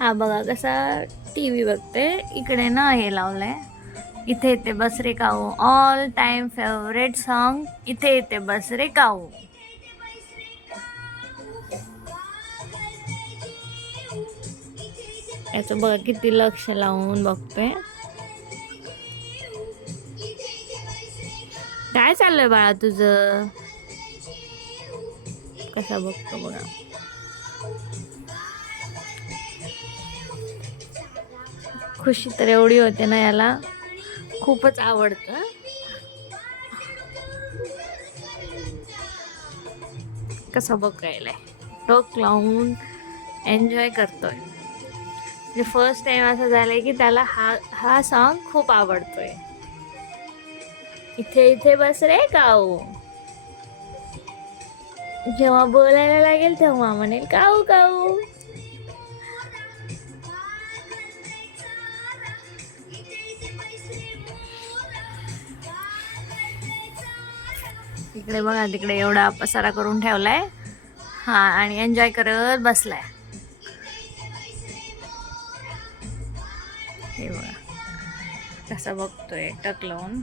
हा बघा कसा टी व्ही बघते. इकडे ना हे लावलंय. इथे येते बस रे काऊ ऑल टाइम फेवरेट सॉन्ग इथे येते बस रे काऊ याचं बघा किती लक्ष लावून बघतोय काय चाललंय बाळा तुझं? कसा बघतो बघा. खुशी तर एवढी होते ना याला. खूपच आवडतं. कसं बघायलाय? टोक लावून एन्जॉय करतोय. म्हणजे फर्स्ट टाइम असं झालंय की त्याला हा हा सॉन्ग खूप आवडतोय. इथे इथे बस रे काऊ. जेव्हा बोलायला लागेल तेव्हा म्हणेल काऊ काऊ. इकडे बघा तिकडे एवढा पसारा करून ठेवलाय. हा आणि एन्जॉय करत बसलाय. हे बघा कसा बघतोय टक लावून.